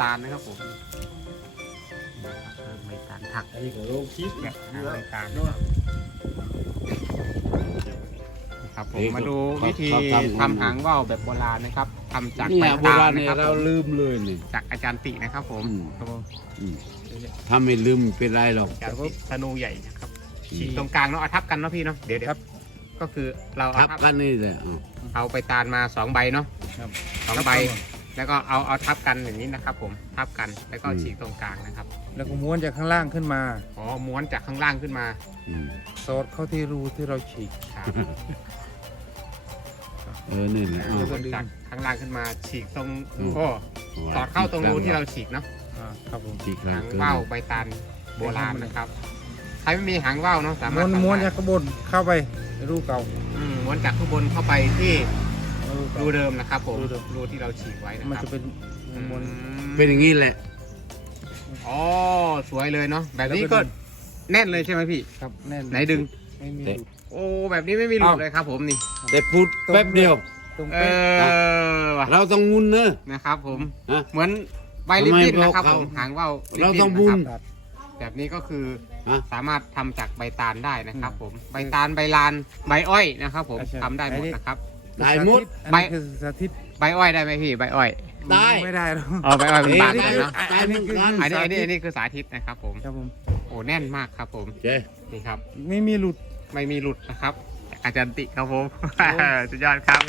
ตาลนะครับผมเริ่มใบตาลถักอันนี้ก็โลคิดแบบหางใบตาลเนาะครับผมมาดูวิธีทำหางว่าวแบบโบราณนะครับทำจากนี่ใบยโบตาราลณนะเนี่ยครับเราผมลืมเลยนี่จากอาจารย์ตินะครับ ผมอืมครับผมอืมถ้าไม่ลืมเป็นไรหรอกอาจารย์ติธนูใหญ่นะครับอืมฉีกตรงกลางเนาะเอาทับกันเนาะพี่เนาะเดี๋ยวเดี๋ยวก็คือเราเอาทับทับกันนี่แหละอ้าวเอาใบตาลมาสองใบเนาะครับสองใบ แล้วก็เอาเอาทับกันอย่างนี้นะครับ ผมทับกันแล้วก็ฉีกตรงกลางนะครับแล้วก็ม้วนจากข้างล่างขึ้นมา อ๋อม้วนจากข้างล่างขึ้นมาอืมสอดเข้าที่รูที่เราฉีก ครับ เออนี่แหละอ้าว ม้วนจากข้างล่างขึ้นมาฉีกตรงอืม โอ้สอดเข้าตรงรูที่เราฉีกเนาะอ่าครับผมฉีกหลัหางงเกินว่าวใบตาลโบราณนะครับใครไม่มีหางว่าวเนาะสามารม้ถวนทำม้วนได้จากข้างบนเข้าไปในรูเก่าอืมม้วนจากข้างบนเข้าไปที่ รูเก่ารูเดิมนะครับผมรูเดิม รูที่เราฉีกไว้นะมันครับจะเป็นม้วนเป็นอย่างนี้แหละ อ๋อสวยเลยเนาะแบบนี้ก็แน่นเลยใช่ไหมพี่ ครับแน่นไหนดึง ไม่มีเตะหลุดโอ้แบบนี้ไม่มีหลุดเลยครับผมนี่ แต่พูดแป๊บเดียว ตรงเอเป๊ะอว่ะเราต้องงุนเนอะนะครับผมฮะเหมือนใบลิบบิ้นนะครับทำไมผมหางว่าวลิบเราบิ้นต้องนะบุคญรับแบบนี้ก็คือฮะ สามารถทำจากใบตาลได้นะครับผม ใบตาลใบลานใบอ้อยนะครับผมทำได้หมดนะครับ ได้หมด อันนี้คือสาธิตใบอ้อยได้ไหมพี่ใบอ้อยได้ ไม่ได้หรอกอ๋อใบอ้อยเป็นบาทเอ้ไปยเนาะอันนี้คืออันนี้อันนี้สาธิตอันนี้คือสาธิตนะครับผมครับผมโอ้แน่นมากครับผมเจ๊นี่ครับ ไม่มีหลุดไม่มีหลุดนะครับ อาจารย์ติครับผมสุดยอดครับ